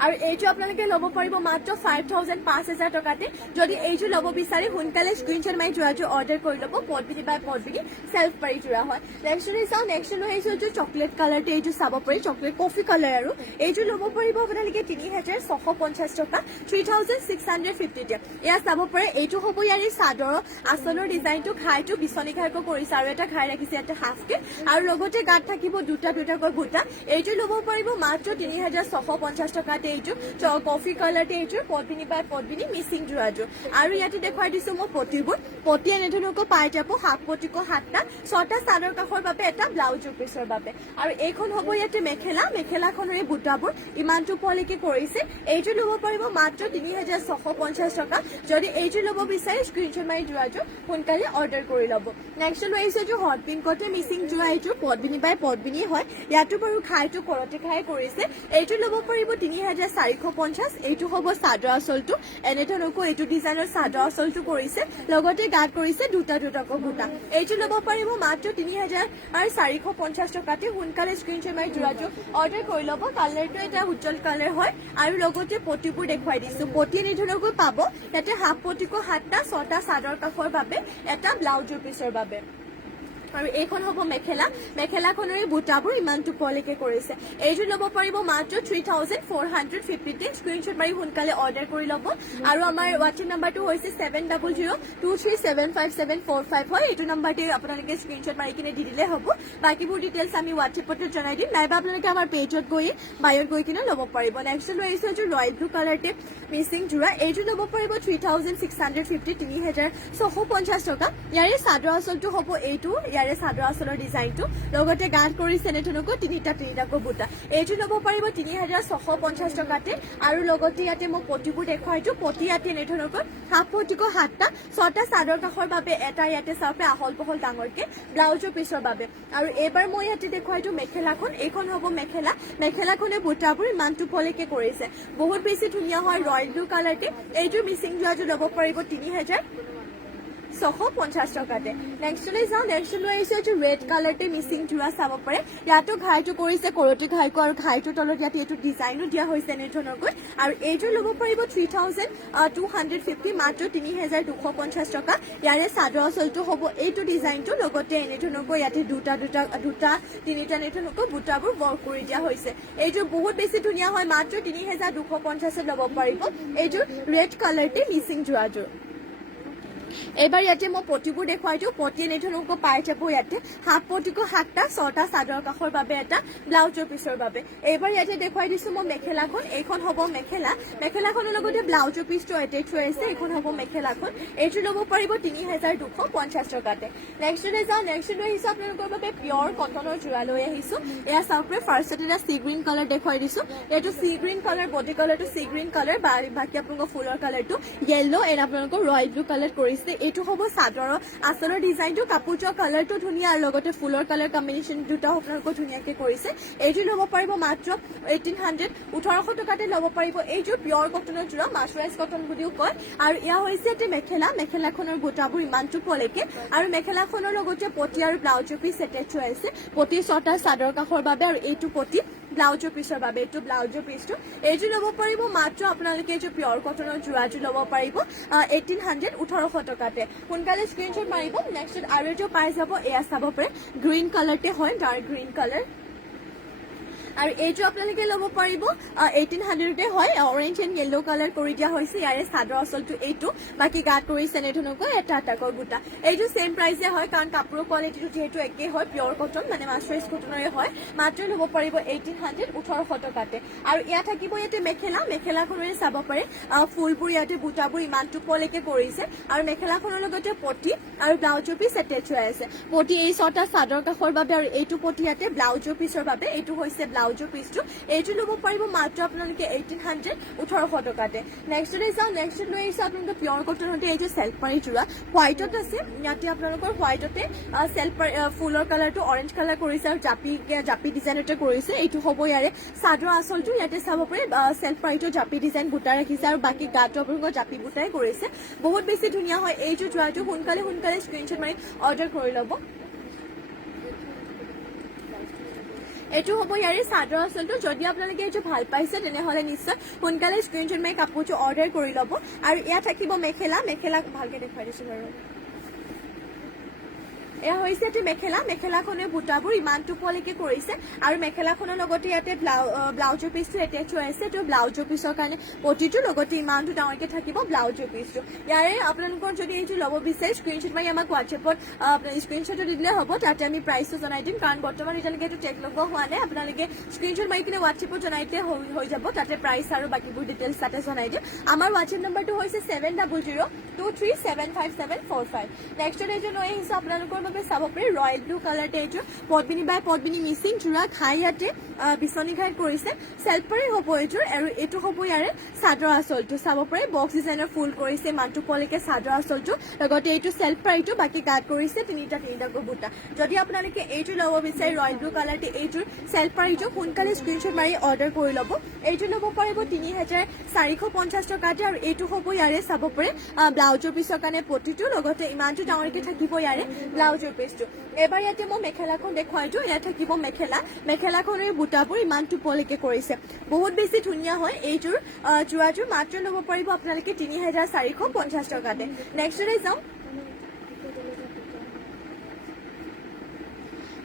আৰু এইযোৰ আপোনালোকে ল'ব পাৰিব মাত্ৰ 5000 5000 টকাতে যদি এইযোৰ ল'ব বিচাৰে সোনকালে স্ক্ৰীনশ্বট মাৰি যোৰাযোৰ অৰ্ডাৰ কৰি ল'ব পদ্মিনী বাই পদ্মিনী চেল্ফ পাৰি যোৰা হয় নেক্সট চাওঁ নেক্সট লৈ আহিছোঁ এইযোৰ চকলেট কালাৰটো এইযোৰ চাব পাৰি চকলেট কফি কালাৰ আৰু এইযোৰ ল'ব পাৰিব আপোনালোকে 3650 টকা 3650 এয়া চাব পাৰে এইটো হ'ব ইয়াৰে চাদৰৰ আঁচলৰ ডিজাইনটো ঘাইটো বিচনী ঘাইকৈ কৰিছে আৰু এটা ঘাই ৰাখিছে ইয়াতে হাফকে আৰু লগতে গাত থাকিব দুটাকৈ বুটা এইযোৰ ল'ব পাৰিব মাত্ৰ 3650 টকাতে এইযোৰ কফি কালাৰতে এইযোৰ পদ্মিনী বাই পদ্মিনী মিচিং যোৰাযোৰ আৰু ইয়াতে দেখুৱাই দিছোঁ মই পতিবোৰ পতি এনেধৰণকৈ পাই যাব হাফ পতিকো 7টা 6টা চাদৰ কাষৰ বাবে এটা ব্লাউজৰ পিছৰ বাবে আৰু এইখন হ'ব ইয়াতে মেখেলাখনৰ এই বুটাবোৰ ইমানটো পোৱালৈকে কৰিছে এইযোৰ ল'ব পাৰিব মাত্ৰ 3650 টকা যদি এইযোৰ ল'ব বিচাৰে স্ক্ৰীনশ্বট মাৰি যোৰাযোৰ সোনকালে অৰ্ডাৰ কৰি ল'ব নেক্সট লৈ আহিছোঁ এইযোৰ হট পিংকতে মিচিং যোৰা এইযোৰ পদ্মিনী বাই পদ্মিনী হয় ইয়াতো বাৰু ঘাইটো কৰতে ঘাই কৰিছে এইযোৰ ল'ব পাৰিব 3450 এইটো হ'ব চাদৰ আঁচলটো এনেধৰণকৈ এইটো ডিজাইনৰ চাদৰ আঁচলটো কৰিছে লগতে গাত কৰিছে দুটাকৈ বুটা এইযোৰ ল'ব পাৰিব মাত্ৰ 3450 টকাতে সোনকালে স্ক্ৰীনশ্বট মাৰি যোৰাযোৰ অৰ্ডাৰ কৰি ল'ব কালাৰটো এটা উজ্জ্বল কালাৰ হয় আৰু লগতে পতিবোৰ দেখুৱাই দিছোঁ পতি এনেধৰণকৈ পাব ইয়াতে হাফ পতিকো 7টা 6টা চাদৰ কাষৰ বাবে এটা ব্লাউজৰ পিছৰ বাবে আৰু এইখন হ'ব মেখেলাখনৰ এই বুটাবোৰ ইমানটো পোৱালৈকে কৰিছে এইযোৰ ল'ব পাৰিব মাত্ৰ 3450 স্ক্ৰীনশ্বট মাৰি সোনকালে অৰ্ডাৰ কৰি ল'ব আৰু আমাৰ হোৱাটছএপ নাম্বাৰটো হৈছে 7002375745 হয় এইটো নাম্বাৰতে আপোনালোকে স্ক্ৰীনশ্বট মাৰি কিনে দি দিলে হ'ব বাকীবোৰ ডিটেইলছ আমি হোৱাটছএপতে জনাই দিম নাইবা আপোনালোকে আমাৰ পেজত গৈ বায়ত গৈ কিনে ল'ব পাৰিব নেক্সট লৈ আহিছোঁ এইযোৰ ৰয়েল ব্লু কালাৰতে মিচিং যোৰা এইযোৰ ল'ব পাৰিব 3650 3650 টকা ইয়াৰে চাদৰ আঁচলটো হ'ব এইটো ইয়াৰে চাদৰ আঁচলৰ ডিজাইনটো লগতে গাত কৰিছে এনেধৰণকৈ 3টাকৈ বুটা এইযোৰ ল'ব পাৰিব 3650 টকাতে আৰু লগতে ইয়াতে মই পতিবোৰ দেখুৱাই দিওঁ পতি ইয়াতে এনেধৰণকৈ হাফ পতিকো 7টা 6টা চাদৰ কাষৰ বাবে এটা ইয়াতে চাপে আহল বহল ডাঙৰকে ব্লাউজৰ পিছৰ বাবে আৰু এইবাৰ মই ইয়াতে দেখুৱাই দিওঁ মেখেলাখন এইখন হ'ব মেখেলাখনে বুটাবোৰ ইমানটো পোৱালৈকে কৰিছে বহুত বেছি ধুনীয়া হয় ৰয়েল ব্লু কালাৰতে এইযোৰ মিচিং যোৰাযোৰ ল'ব পাৰিব 3650 টকাতে নেক্সট লৈ যাওঁ নেক্সট লৈ আহিছোঁ এইটো ৰেড কালাৰতে মিচিং যোৰা চাব পাৰে ইয়াতো ঘাইটো কৰিছে কৰতি ঘাইকো আৰু ঘাইটোৰ তলত ইয়াতে এইটো ডিজাইনো দিয়া হৈছে এনেধৰণকৈ আৰু এইযোৰ ল'ব পাৰিব 3250 মাত্ৰ 3250 টকা ইয়াৰে চাদৰ আঁচলটো হ'ব এইটো ডিজাইনটো লগতে এনেধৰণকৈ ইয়াতে দুটা 3টা এনেধৰণকৈ বুটাবোৰ ৱৰ্ক কৰি দিয়া হৈছে এইযোৰ বহুত বেছি ধুনীয়া হয় মাত্ৰ 3250 ল'ব পাৰিব এইযোৰ ৰেড কালাৰতে মিচিং যোৰাযোৰ এইবাৰ ইয়াতে মই পতিবোৰ দেখুৱাই দিওঁ পতি এনেধৰণকৈ পাই যাব ইয়াতে হাফ পতিকো 7টা 6টা চাদৰ কাষৰ বাবে এটা ব্লাউজৰ পিছৰ বাবে এইবাৰ ইয়াতে দেখুৱাই দিছোঁ মই মেখেলাখন এইখন হ'ব মেখেলাখনৰ লগতে ব্লাউজৰ পিছটো এটেচ হৈ আছে এইখন হ'ব মেখেলাখন এইটো ল'ব পাৰিব 3250 টকাতে নেক্সট লৈ যাওঁ নেক্সট লৈ আহিছোঁ আপোনালোকৰ বাবে পিয়ৰ কটনৰ যোৰা লৈ আহিছোঁ এয়া চাওক ফাৰ্ষ্টত এটা চি গ্ৰীণ কালাৰ দেখুৱাই দিছোঁ এইটো চি গ্ৰীণ কালাৰ বডি কালাৰটো চি গ্ৰীণ কালাৰ বাকী আপোনালোকৰ ফুলৰ কালাৰটো য়েল্লো এণ্ড আপোনালোকৰ ৰয়েল ব্লু কালাৰ কৰিছে এইটো হ'ব চাদৰৰ আঁচলৰ ডিজাইনটো কাপোৰযোৰ কালাৰটো ধুনীয়া আৰু লগতে ফুলৰ কালাৰ কম্বিনেশ্যন দুটা আপোনালোকৰ ধুনীয়াকৈ কৰিছে এইটো ল'ব পাৰিব মাত্ৰ 1800 টকাতে ল'ব পাৰিব এইযোৰ পিয়ৰ কটনৰ যোৰা মাছৰাইজ কটন বুলিও কয় আৰু এয়া হৈছে এটি মেখেলাখনৰ বুটাবোৰ ইমানটো পোৱালৈকে আৰু মেখেলাখনৰ লগতে পতি আৰু ব্লাউজৰ পিছ এটেচ হৈ আছে পতি 6টা চাদৰ কাষৰ বাবে আৰু এইটো পতি ব্লাউজৰ পিছৰ বাবে এইটো ব্লাউজৰ পিছটো এইযোৰ ল'ব পাৰিব মাত্ৰ আপোনালোকে এইযোৰ পিয়ৰ কটনৰ যোৰাযোৰ ল'ব পাৰিব 1800 টকাতে সোনকালে স্ক্ৰীনশ্বট মাৰিব নেক্সট আৰু এইটো পাই যাব এয়া চাব পাৰে গ্ৰীণ কালাৰতে হয় ডাৰ্ক গ্ৰীণ কালাৰ আৰু এইটো আপোনালোকে ল'ব পাৰিব 1800 হয় অৰেঞ্জ এণ্ড য়েল্লো কালাৰ কৰি দিয়া হৈছে ইয়াৰে চাদৰ আচলটো এইটো বাকি গাত কৰিছে এনেধৰণকৈ এটা এটাকৈ বুটা এইটো সেম প্ৰাইসে হয় কাৰণ কাপোৰৰ কোৱালিটিটো যেহেতু একে হয় পিয়ৰ কটন মানে মাৰ্চাৰাইজ কটনৰে হয় মাত্ৰ ল'ব পাৰিব 1800 1800 টকাতে আৰু ইয়া থাকিব ইয়াতে মেখেলাখনৰে চাব পাৰে ফুলবোৰ ইয়াতে বুটাবোৰ ইমানটো পলেকে কৰিছে আৰু মেখেলাখনৰ লগতে পটি আৰু ব্লাউজৰ পিস এটেচ হৈ আছে পটি এই ছটা চাদৰ কাষৰ বাবে আৰু এইটো পটি ইয়াতে ব্লাউজৰ পিসৰ বাবে এইটো হৈছে ব্লাউজৰ পিসটো এইটো ল'ব পাৰিব মাত্ৰ আপোনালোকে 1800 1800 টকাতে নেক্সটলৈ যাওঁ নেক্সট লৈ আহিছে আপোনালোকে পিয়ৰ কটনতে এই যে সেলফ পাৰি জোৰা হোৱাইটত আছে ইয়াতে আপোনালোকৰ হোৱাইটতে সেলফ ফুলৰ কালাৰটো অৰেঞ্জ কালাৰ কৰিছে আৰু জাপি ডিজাইনতে কৰিছে এইটো হ'ব ইয়াৰে চাদৰ আচলটো ইয়াতে চাব পাৰে সেলফ পাৰিটো জাপি ডিজাইন বুটা ৰাখিছে আৰু বাকি গাটো আপোনালোকৰ জাপি বুটাই কৰিছে বহুত বেছি ধুনীয়া হয় এইটো জোৰাটো সোনকালে স্ক্ৰীনশ্বট মাৰি অৰ্ডাৰ কৰি ল'ব এইটো হ'ব ইয়াৰে চাদৰ আচলটো যদি আপোনালোকে এইটো ভাল পাইছে তেনেহ'লে নিশ্চয় সোনকালে স্ক্ৰীনশ্বট মাৰি কাপোৰটো অৰ্ডাৰ কৰি ল'ব আৰু ইয়াত থাকিব মেখেলা ভালকে দেখুৱাই দিছো বাৰু এয়া হৈছে এটি মেখেলাখনে বুটাবোৰ ইমানটো পলেকে কৰিছে আৰু মেখেলাখনৰ লগতে ইয়াতে ব্লাউজৰ পিসটো এটেচ হৈ আছে তো ব্লাউজৰ পিসৰ কাৰণে পটিটো লগতে ইমানটো ডাঙৰকে থাকিব ব্লাউজৰ পিসটো ইয়াৰে আপোনালোকৰ যদি এইটো ল'ব বিচাৰে স্ক্ৰীনশ্বট মাৰি আমাক হোৱাটছএপত স্ক্ৰীনশ্বট দিলে হ'ব তাতে আমি প্ৰাইসটো জনাই দিম কাৰণ বৰ্তমান এতিয়ালৈকে এইটো টেগ লগোৱা হোৱা নাই আপোনালোকে স্ক্ৰীনশ্বট মাৰি কিনে হোৱাটছএপত জনাই দিলে হৈ যাব তাতে প্ৰাইস আৰু বাকিবোৰ ডিটেইলছ তাতে জনাই দিম আমাৰ হোৱাটছএপ নম্বৰটো হৈছে 7002375745 নেক্সট এইটো লৈ আহিছে আপোনালোকৰ চাব পাৰে ৰয়েল ব্লু কালাৰতে এইটো পদ্মিনী বাই পদ্মিনী মিচিং জোৰা খাই ইয়াতে বিচনী ঘাই কৰিছে সেলফাৰি হ'ব এইটোৰ আৰু এইটো হ'ব ইয়াৰে চাদৰ আচলটো চাব পাৰে বক্স ডিজাইনৰ ফুল কৰিছে মানটো পলেকে চাদৰ আচলটো লগতে এইটো সেলফাৰিটো বাকি গাত কৰিছে তিনিটাকৈ বুটা যদি আপোনালোকে এইটো ল'ব বিচাৰে ৰয়েল ব্লু কালাৰতে এইটোৰ সেলফাৰিটো সোনকালে স্ক্ৰীনশ্বট মাৰি অৰ্ডাৰ কৰি ল'ব এইটো ল'ব পাৰিব 3450 টকাতে আৰু এইটো হ'ব ইয়াৰে চাব পাৰে ব্লাউজৰ পিছৰ কাৰণে পটিটো লগতে ইমানটো ডাঙৰকে থাকিব ইয়াৰে ব্লাউজৰ পিসটো এবাৰ ইয়াতে মই মেখেলাখন দেখুৱাই দিওঁ ইয়াত থাকিব মেখেলাখনৰ বুটাবোৰ ইমানটো পলেকে কৰিছে বহুত বেছি ধুনীয়া হয় এইটোৰ জোৰাটো মাত্ৰ ল'ব পাৰিব আপোনালোকে 3450 টকাতে নেক্সটলৈ যাওঁ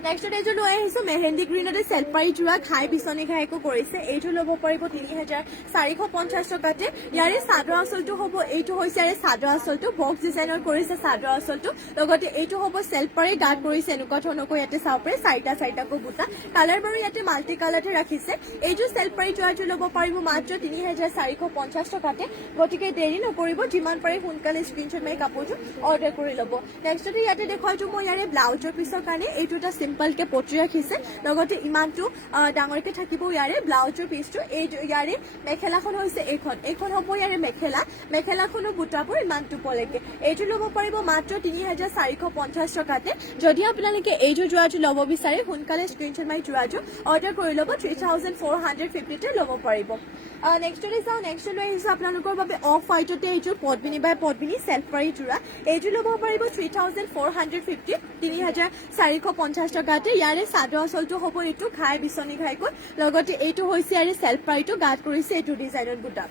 নেক্সট এইটো লৈ আহিছো মেহেন্দি গ্ৰীণতে সেলফাৰি জোৰা খাই বিচনী ঘাইকো কৰিছে এইটো ল'ব পাৰিব 3450 টকাতে ইয়াৰে চাদৰ আচলটো হ'ব এইটো হৈছে ইয়াৰে চাদৰ আচলটো বক্স ডিজাইনৰ কৰিছে চাদৰ আচলটো লগতে এইটো হ'ব সেলফাৰি গাত কৰিছে এনেকুৱা ধৰণকৈ ইয়াতে চাব পাৰে চাৰিটাকৈ বুটা কালাৰ বাৰু ইয়াতে মাল্টি কালাৰতে ৰাখিছে এইটো সেলফাৰি জোৰাটো ল'ব পাৰিব মাত্ৰ 3450 টকাতে গতিকে দেৰি নকৰিব যিমান পাৰে সোনকালে স্ক্ৰীনশ্বট মাৰি কাপোৰটো অৰ্ডাৰ কৰি ল'ব নেক্সটতে ইয়াতে দেখুৱাইছো মই ইয়াৰে ব্লাউজৰ পিছৰ কাৰণে এইটো এটা সিম্পলকে পটি ৰাখিছে লগতে ইমানটো ডাঙৰকে থাকিব ইয়াৰে ব্লাউজৰ পিসটো এই ইয়াৰে মেখেলাখন হৈছে এইখন হ'ব ইয়াৰে মেখেলাখনৰ বুটাবোৰ ইমানটো পলেকে এইটো ল'ব পাৰিব মাত্ৰ 3450 টকাতে যদি আপোনালোকে এইটো জোৰাটো ল'ব বিচাৰে সোনকালে স্ক্ৰীনশ্বট মাৰি জোৰাটো অৰ্ডাৰ কৰি ল'ব 3450 তে ল'ব পাৰিব নেক্সটলৈ যাওঁ নেক্সট লৈ আহিছো আপোনালোকৰ বাবে অফ হোৱাইটতে এইটো পদ্মিনী বাই পদ্মিনী সেলফাৰি জোৰা এইটো ল'ব পাৰিব 3450 3450 টকাতে ইয়াৰে চাদৰ আচলটো হ'ব এইটো খাই বিচনী ঘাইকৈ লগতে এইটো হৈছে ইয়াৰে সেলফাৰিটো গাত কৰিছে এইটো ডিজাইনৰ বুটা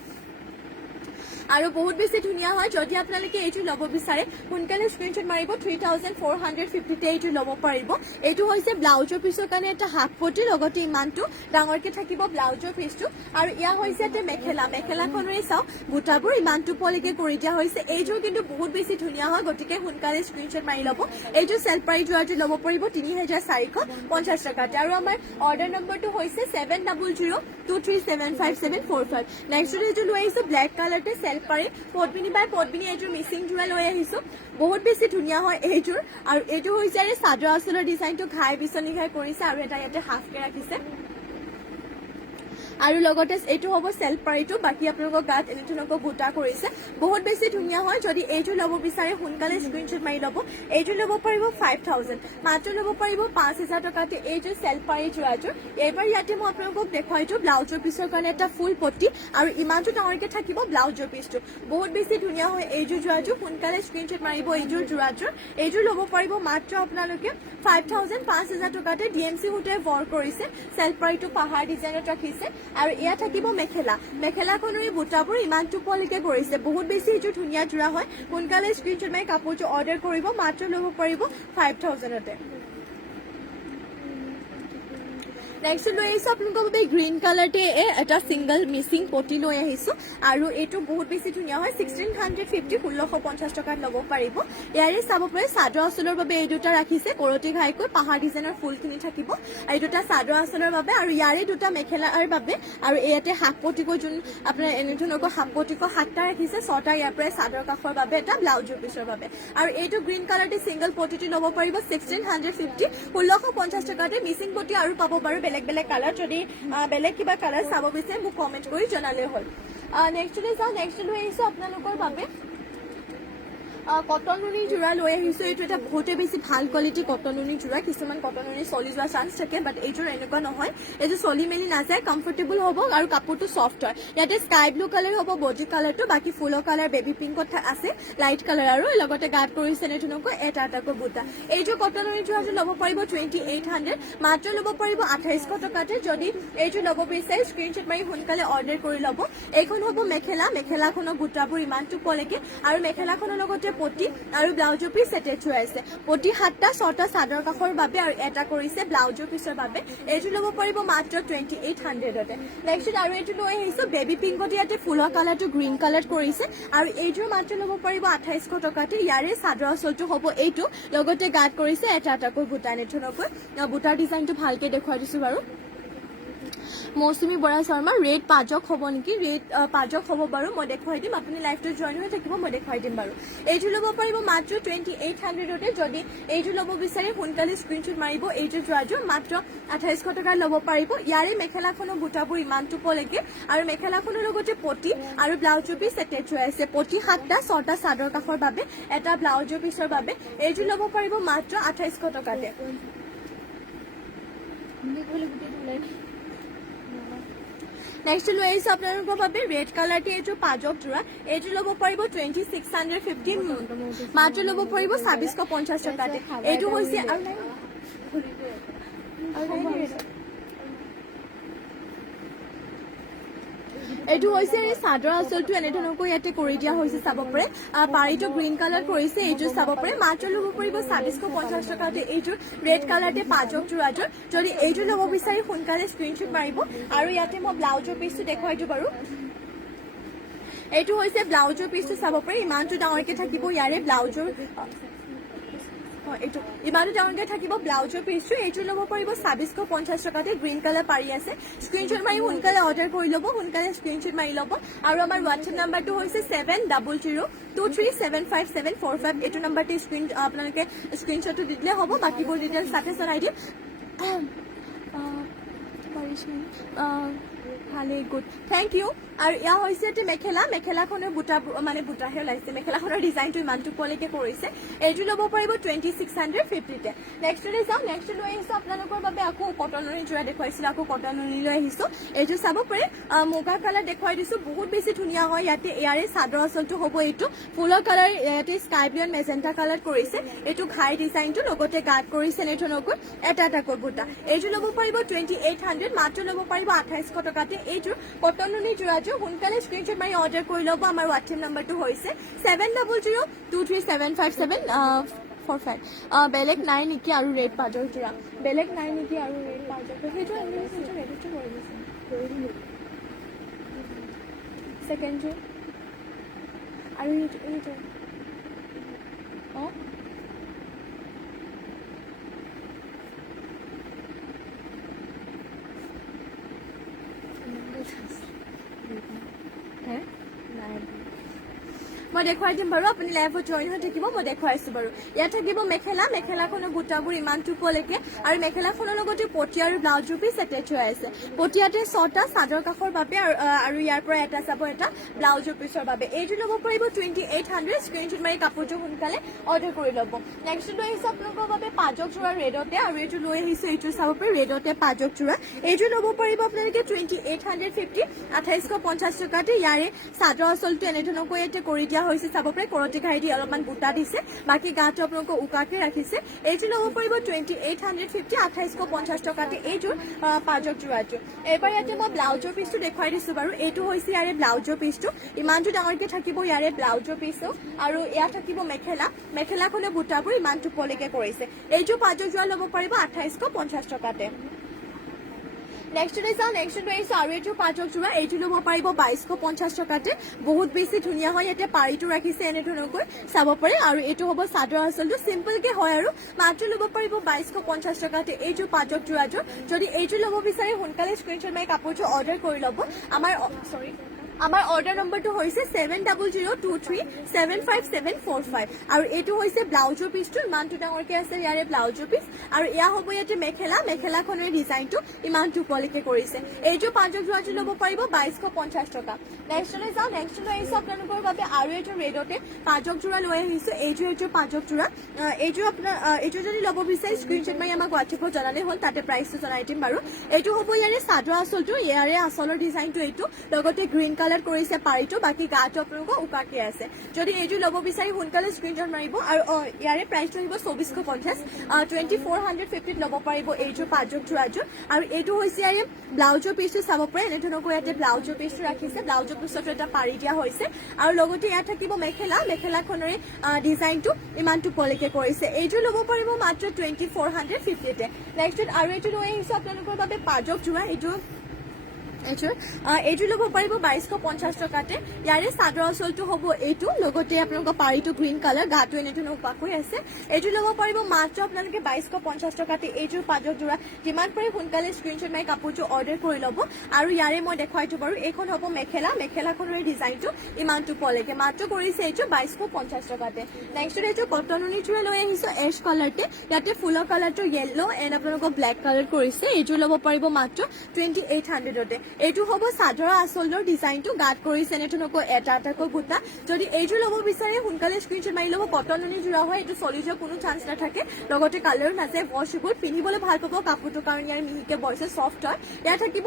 আৰু বহুত বেছি ধুনীয়া হয় যদি আপোনালোকে এইটো ল'ব বিচাৰে সোনকালে স্ক্ৰীনশ্বট মাৰিব 3450 তে এইটো ল'ব পাৰিব এইটো হৈছে ব্লাউজৰ পিছৰ কাৰণে এটা হাফ পটি লগতে ইমানটো ডাঙৰকে থাকিব ব্লাউজৰ পিসটো আৰু ইয়া হৈছে এটা মেখেলাখনৰে চাও বুটাবোৰ ইমানটো পলেকে কৰি দিয়া হৈছে এইযোৰ কিন্তু বহুত বেছি ধুনীয়া হয় গতিকে সোনকালে স্ক্ৰীনশ্বট মাৰি ল'ব এইটো সেলফাৰি জোৰাটো ল'ব পাৰিব 3450 টকাতে আৰু আমাৰ অৰ্ডাৰ নম্বৰটো হৈছে 7002375745 নেক্সট এইটো লৈ আহিছো ব্লেক কালাৰতে সেলফাৰি পদ্মিনী বাই পদ্মিনী এইটোৰ মিচিং জোৰা লৈ আহিছো বহুত বেছি ধুনীয়া হয় এইটোৰ আৰু এইটো হৈছে চাদৰ আচলৰ ডিজাইনটো ঘাই বিচনী ঘাই কৰিছে আৰু এটা ইয়াতে হাফকে ৰাখিছে আৰু লগতে এইটো হ'ব সেলফাৰিটো বাকি আপোনালোকৰ গাত এনেধৰণকৈ বুটা কৰিছে বহুত বেছি ধুনীয়া হয় যদি এইটো ল'ব বিচাৰে সোনকালে স্ক্ৰীনশ্বট মাৰি ল'ব এইটো ল'ব পাৰিব 5000 মাত্ৰ ল'ব পাৰিব 5000 টকাতে এইটো সেলফাৰি জোৰাটো এবাৰ ইয়াতে মই আপোনালোকক দেখুৱাইছো ব্লাউজৰ পিছৰ কাৰণে এটা ফুল পটি আৰু ইমানটো ডাঙৰকে থাকিব ব্লাউজৰ পিসটো বহুত বেছি ধুনীয়া হয় এইটো জোৰাটো সোনকালে স্ক্ৰীনশ্বট মাৰিব এইটোৰ জোৰাটো এইটো ল'ব পাৰিব মাত্ৰ আপোনালোকে 5000 টকাতে ডিএমচি হুটে ৱৰ্ক কৰিছে সেলফাৰিটো পাহাৰ ডিজাইনত ৰাখিছে আৰু ইয়া থাকিব মেখেলাখনৰ বুটাবোৰ ইমানটো পলেকে কৰিছে বহুত বেছি এইটো ধুনীয়া জোৰা হয় সোনকালে স্ক্ৰীনশ্বট মাৰি কাপোৰটো অৰ্ডাৰ কৰিব মাত্ৰ ল'ব পাৰিব 5000 তে নেক্সট লৈ আহিছো আপোনালোকৰ বাবে গ্ৰীণ কালাৰতে এটা সিংগল মিচিং পটি লৈ আহিছো আৰু এইটো বহুত বেছি ধুনীয়া হয় 1650 1650 টকাত ল'ব পাৰিব ইয়াৰে চাব পাৰে চাদৰ আঁচলৰ বাবে এই দুটা ৰাখিছে কৰতি ঘাইকৈ পাহাৰ ডিজাইনৰ ফুলখিনি থাকিব আৰু এই দুটা চাদৰ আঁচলৰ বাবে আৰু ইয়াৰে দুটা মেখেলাৰ বাবে আৰু ইয়াতে হাফপটিকৈ যোন আপোনাৰ এনেধৰণৰ হাফপটিকৈ 7টা ৰাখিছে 6টা ইয়াৰ পৰা চাদৰ কাষৰ বাবে এটা ব্লাউজৰ পিছৰ বাবে আৰু এইটো গ্ৰীণ কালাৰতে সিংগল পটিটো ল'ব পাৰিব 1650 1650 টকাতে মিচিং পটি আৰু পাব বাৰু বেলেগ বেলেগ কালাৰ যদি বেলেগ কিবা কালাৰ চাব বিচাৰে মোক কমেন্ট কৰি জনালে হ'ল নেক্সট লৈ আহিছো আপোনালোকৰ বাবে কটন নুনি জোৰা লৈ আহিছো এইটো এটা বহুতে বেছি ভাল কোৱালিটি কটন নুনি জোৰা কিছুমান কটন নুনি চলি যোৱা চান্স থাকে বাট এইটোৰ এনেকুৱা নহয় এইটো চলি মেলি নাযায় কমফৰ্টেবল হ'ব আৰু কাপোৰটো সফ্ট হয় ইয়াতে স্কাই ব্লু কালাৰ হ'ব বডি কালাৰটো বাকি ফুলৰ কালাৰ বেবি পিংকত আছে লাইট কালাৰ আৰু লগতে গাত কৰিছে নেঠুনকৈ এটা এটাকৈ বুটা এইটো কটন নুনি জোৰাটো ল'ব পাৰিব 2800 মাত্ৰ ল'ব পাৰিব 2800 টকাতে যদি এইটো ল'ব বিচাৰে স্ক্ৰীনশ্বট মাৰি সোনকালে অৰ্ডাৰ কৰি ল'ব এইখন হ'ব মেখেলাখনৰ বুটাবোৰ ইমানটো পলেকে আৰু মেখেলাখনৰ লগতে পটি আৰু ব্লাউজৰ পিছ এটেচ হৈ আছে পটি 7টা 6টা চাদৰ কাষৰ বাবে আৰু এটা কৰিছে ব্লাউজৰ পিছৰ বাবে এইটো ল'ব পাৰিব মাত্ৰ 2800তে নেক্সট আৰু এইটো লৈ আহিছো বেবি পিংকত ইয়াতে ফুলৰ কালাৰটো গ্ৰীণ কালাৰ কৰিছে আৰু এইটোৰ মাত্ৰ ল'ব পাৰিব 2800 টকাতে ইয়াৰে চাদৰ আঁচলটো হ'ব এইটো লগতে গাত কৰিছে এটা এটাকৈ বুটা নেঠুনকৈ বুটাৰ ডিজাইনটো ভালকে দেখুৱাই দিছো বাৰু মৌচুমী বৰা শৰ্মা ৰেড পাজক হ'ব নেকি ৰেড পাজক হ'ব বাৰু মই দেখুৱাই দিম আপুনি লাইভটো জইন হৈ থাকিব মই দেখুৱাই দিম বাৰু এইটো ল'ব পাৰিব মাত্ৰ 2800তে যদি এইটো ল'ব বিচাৰে সোনকালে স্ক্ৰীনশ্বট মাৰিব এইটো যোৱাযোৰ মাত্ৰ 2800 টকাৰ ল'ব পাৰিব ইয়াৰে মেখেলাখনৰ বুটাবোৰ ইমানটো পলেকে আৰু মেখেলাখনৰ লগতে পটি আৰু ব্লাউজৰ পিছ এটেচ হৈ আছে পটি 7টা 6টা চাদৰ কাষৰ বাবে এটা ব্লাউজৰ পিছৰ বাবে এইটো ল'ব পাৰিব মাত্ৰ 2800 টকাতে নেক্সট লৈ আহিছো আপোনালোকৰ বাবে ৰেড কালাৰটি এইটো পাজক জোৰা এইটো ল'ব পাৰিব 2650 মাত্ৰ ল'ব পাৰিব 2650 টকাতে এইটো হৈছে এইটো হৈছে এই চাদৰ আঁচলটো এনেধৰণকৈ ইয়াতে কৰি দিয়া হৈছে চাব পাৰে পাৰীটো গ্ৰীণ কালাৰ কৰিছে এইটো চাব পাৰে মাত্ৰ ল'ব পাৰিব 2650 টকাতে এইটো ৰেড কালাৰতে পাজক জোৰাযোৰ যদি এইটো ল'ব বিচাৰি সোনকালে স্ক্ৰীনশ্বট মাৰিব আৰু ইয়াতে মই ব্লাউজৰ পিচটো দেখুৱাই দিওঁ বাৰু এইটো হৈছে ব্লাউজৰ পিচটো চাব পাৰে ইমানটো ডাঙৰকে থাকিব ইয়াৰে ব্লাউজৰ এইটো ইমানটো ডাঙৰকে থাকিব ব্লাউজৰ পিচটো এইটো ল'ব পাৰিব 2650 টকাতে গ্ৰীণ কালাৰ পাৰি আছে স্ক্ৰীনশ্বট মাৰি সোনকালে অৰ্ডাৰ কৰি ল'ব সোনকালে স্ক্ৰীনশ্বট মাৰি ল'ব আৰু আমাৰ হোৱাটছএপ নাম্বাৰটো হৈছে 7002375745 এইটো নাম্বাৰতে আপোনালোকে স্ক্ৰীনশ্বটটো দি দিলে হ'ব বাকীবোৰ ডিটেইলছ তাতে জনাই দিম ভালে গুড থেংক ইউ আৰু ইয়া হৈছে এটি মেখেলাখনৰ বুটাহে ওলাইছে মেখেলাখনৰ ডিজাইনটো ইমানটো পলেকে কৰিছে এইটো ল'ব পাৰিব 2650তে নেক্সট লৈ যাওঁ নেক্সট লৈ আহিছো আপোনালোকৰ বাবে আকৌ কটন নুনি জোৰা দেখুৱাইছিলো আকৌ কটন নুনি লৈ আহিছো এইটো চাব পাৰে মুগা কালাৰ দেখুৱাই দিছো বহুত বেছি ধুনীয়া হয় ইয়াতে ইয়াৰে চাদৰ আঁচলটো হ'ব এইটো ফুলৰ কালাৰ ইয়াতে sky blue and magenta colour কৰিছে এইটো ঘাই ডিজাইনটো লগতে গাত কৰিছে নেঠনকৈ এটা এটাকৈ বুটা এইটো ল'ব পাৰিব 2800 মাত্ৰ ল'ব পাৰিব 2800 টকাতে এইটো কটন নুনি জোৰাযোৰ সোনকালে স্ক্ৰীনশ্বট মাৰি অৰ্ডাৰ কৰি ল'ব আমাৰ হোৱাটছএপ নাম্বাৰটো হৈছে 7002375745 বেলেগ নাই নেকি আৰু ৰেড পাজৰ জোৰা বেলেগ নাই নেকি আৰু ৰেড পাজৰ সেইটো ৰেডিটো কৰি দিছে ছেকেণ্ড জোৰ আৰু এইটো অঁ মই দেখুৱাই দিম বাৰু আপুনি লাইভত জইন হৈ থাকিব মই দেখুৱাইছো বাৰু ইয়াত থাকিব মেখেলাখনৰ বুটাবোৰ ইমানটো পলেকে আৰু মেখেলাখনৰ লগতে পটি আৰু ব্লাউজৰ পিছ এটেচ হৈ আছে পটিয়াতে 6টা চাদৰ কাষৰ বাবে আৰু ইয়াৰ পৰা এটা চাব এটা ব্লাউজৰ পিছৰ বাবে এইটো ল'ব পাৰিব 2800 স্ক্ৰীনশ্বট মাৰি কাপোৰটো সোনকালে অৰ্ডাৰ কৰি ল'ব নেক্সট লৈ আহিছো আপোনালোকৰ বাবে পাজক জোৰা ৰেডতে আৰু এইটো লৈ আহিছো এইটো চাব পাৰে ৰেডতে পাজক জোৰা এইটো ল'ব পাৰিব আপোনালোকে 2850 2850 টকাতে ইয়াৰে চাদৰ আঁচলটো এনেধৰণকৈ ইয়াতে কৰি দিয়া হৈছে চাব পাৰে কৰতি ঘাই দি অলপমান বুটা দিছে বাকি গাটো আপোনালোকক উকাকে ৰাখিছে এইটো ল'ব পাৰিব 2850 2850 টকাতে এইযোৰ পাজক জোৰাযোৰ এবাৰ ইয়াতে মই ব্লাউজৰ পিচটো দেখুৱাই দিছো বাৰু এইটো হৈছে ইয়াৰে ব্লাউজৰ পিচটো ইমানটো ডাঙৰকে থাকিব ইয়াৰে ব্লাউজৰ পিচটো আৰু ইয়াত থাকিব মেখেলাখনৰ বুটাবোৰ ইমানটো পলেকে কৰিছে এইযোৰ পাজক জোৰা ল'ব পাৰিব 2850 টকাতে নেক্সটলৈ চাওঁ, নেক্সটলৈ আহিছোঁ আৰু এইটো পাটৰ যোৰা, এইটো ল'ব পাৰিব 2250 টকাতে। বহুত বেছি ধুনীয়া হয়, ইয়াতে পাৰিটো ৰাখিছে এনেধৰণকৈ চাব পাৰে। আৰু এইটো হ'ব চাদৰ আঁচলটো, চিম্পলকে হয় আৰু মাত্ৰ ল'ব পাৰিব 2250 টকাতে এইটো পাটৰ যোৰাটো। যদি এইটো ল'ব বিচাৰে সোনকালে স্ক্ৰীনশ্বট মাৰি কাপোৰটো অৰ্ডাৰ কৰি ল'ব। আমাৰ অৰ্ডাৰ নম্বৰটো হৈছে 7002375745 আৰু এইটো হৈছে ব্লাউজৰ পিচটো, ইমানটো ডাঙৰকে আছে ইয়াৰে ব্লাউজৰ পিচ। আৰু এয়া হ'ব ইয়াতে মেখেলাখনৰ ডিজাইনটো ইমানটো ওপৰলৈকে কৰিছে। এইটো পাঁচক যোৰাটো ল'ব পাৰিব 2250 টকা। নেক্সটলৈ যাওঁ, নেক্সটলৈ আহিছোঁ আপোনালোকৰ বাবে আৰু এইটো ৰেডতে পাঁচক যোৰা লৈ আহিছোঁ। এইটো পাঁচক যোৰা, এইটো যদি ল'ব বিচাৰে স্ক্ৰীনশ্বট মাৰি আমাক হোৱাটছএপত জনালেই হ'ল, তাতে প্ৰাইচটো জনাই দিম বাৰু। এইটো হ'ব ইয়াৰে চাদৰ আঁচলটো, ইয়াৰে আঁচলৰ ডিজাইনটো এইটো, লগতে গ্ৰীণ কালাৰ কৰিছে পাৰিটো, বাকী গাটো আপোনালোকৰ উকাকে আছে। যদি এইটো ল'ব বিচাৰি সোনকালে স্ক্ৰীনশ্বট মাৰিব। আৰু ইয়াৰে প্ৰাইচটো আহিব 2450, 2450 ল'ব পাৰিব এইটো পাঁচক যোৰাটো। আৰু এইটো হৈছে ইয়াৰে ব্লাউজৰ পিচটো চাব পাৰে, এনেধৰণকৈ ইয়াতে ব্লাউজৰ পিচটো ৰাখিছে, ব্লাউজৰ পিচতো এটা পাৰি দিয়া হৈছে। আৰু লগতে ইয়াত থাকিব মেখেলাখনৰে ডিজাইনটো ইমানটো ওপৰলৈকে কৰিছে। এইটো ল'ব পাৰিব মাত্ৰ 2450তে। নেক্সট আৰু এইটো লৈ আহিছোঁ আপোনালোকৰ বাবে পাঁচক যোৰা, এইটো ল'ব পাৰিব 2250 টকাতে। ইয়াৰে চাদৰ আঁচলটো হ'ব এইটো, লগতে আপোনালোকৰ পাৰিটো গ্ৰীণ কালাৰ, গাটো এনেধৰণৰ উপাকৈ আছে। এইটো ল'ব পাৰিব মাত্ৰ আপোনালোকে 2250 টকাতে এইটোৰ পাঁচক যোৰা। যিমান পাৰে সোনকালে স্ক্ৰীনশ্বট মাৰি কাপোৰটো অৰ্ডাৰ কৰি ল'ব। আৰু ইয়াৰে মই দেখুৱাইছো বাৰু, এইখন হ'ব মেখেলাখনৰ ডিজাইনটো ইমানটো ওপৰলৈকে মাত্ৰ কৰিছে এইটো 2250 টকাতে। নেক্সট এইটো কটন উনি যোৰা লৈ আহিছোঁ এছ কালাৰতে, ইয়াতে ফুলৰ কালাৰটো য়েল্লো এণ্ড আপোনালোকৰ ব্লেক কালাৰ কৰিছে। এইটো ল'ব পাৰিব মাত্ৰ 2800তে। এইটো হ'ব চাদৰ আঁচলৰ ডিজাইনটো, গাত কৰিছে এনেধৰণকৈ এটাকৈ বুটা। যদি এইটো ল'ব বিচাৰে সোনকালে স্ক্ৰীনশ্বট মাৰি ল'ব। কটন উনি যোৰা হয়, এইটো চলি যোৱাৰ কোনো চান্স নাথাকে, লগতে কালাৰো নাযায়, ৱাছেবল, পিন্ধিবলৈ ভাল পাব কাপোৰটো, কাৰণ ইয়াৰ মিহিকে বৈছে, চফ্ট হয়। ইয়াত থাকিব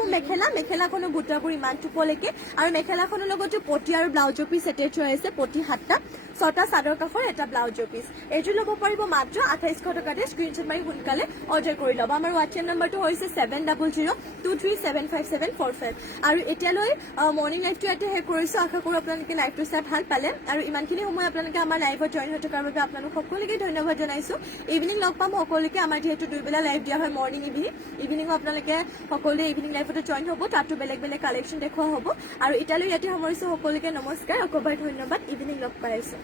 মেখেলাখনৰ বুটাবোৰ ইমানটো ওপৰলৈকে, আৰু মেখেলাখনৰ লগতে পটি আৰু ব্লাউজৰ পিচ এটেচ হৈ আছে, পটি 7টা, 6টা চাদৰ কাষৰ, এটা ব্লাউজৰ পিচ। এইটো ল'ব পাৰিব মাত্ৰ 2800 টকাতে। স্ক্ৰীনশ্বট মাৰি সোনকালে অৰ্ডাৰ কৰি ল'ব। আমাৰ হোৱাটছএপ নম্বৰটো হৈছে 7002375745। আৰু এতিয়ালৈ মৰ্ণিং লাইভটো ইয়াতে শেষ কৰিছোঁ। আশা কৰোঁ আপোনালোকে লাইভটো চাই ভাল পালে, আৰু ইমানখিনি সময় আপোনালোকে আমাৰ লাইভত জইন হৈ থকাৰ বাবে আপোনালোক সকলোকে ধন্যবাদ জনাইছোঁ। ইভিনিং লগ পাম সকলোকে, আমাৰ যিহেতু দুইবেলা লাইভ দিয়া হয়, মৰ্ণিং ইভিনিঙো আপোনালোকে সকলোৱে ইভিনিং লাইভতে জইন হ'ব, তাতো বেলেগ বেলেগ কালেকশ্যন দেখুওৱা হ'ব। আৰু এতিয়ালৈ ইয়াতে সামৰিছোঁ, সকলোকে নমস্কাৰ, অকবাৰ ধন্যবাদ, ইভিনিং লগ পাইছোঁ।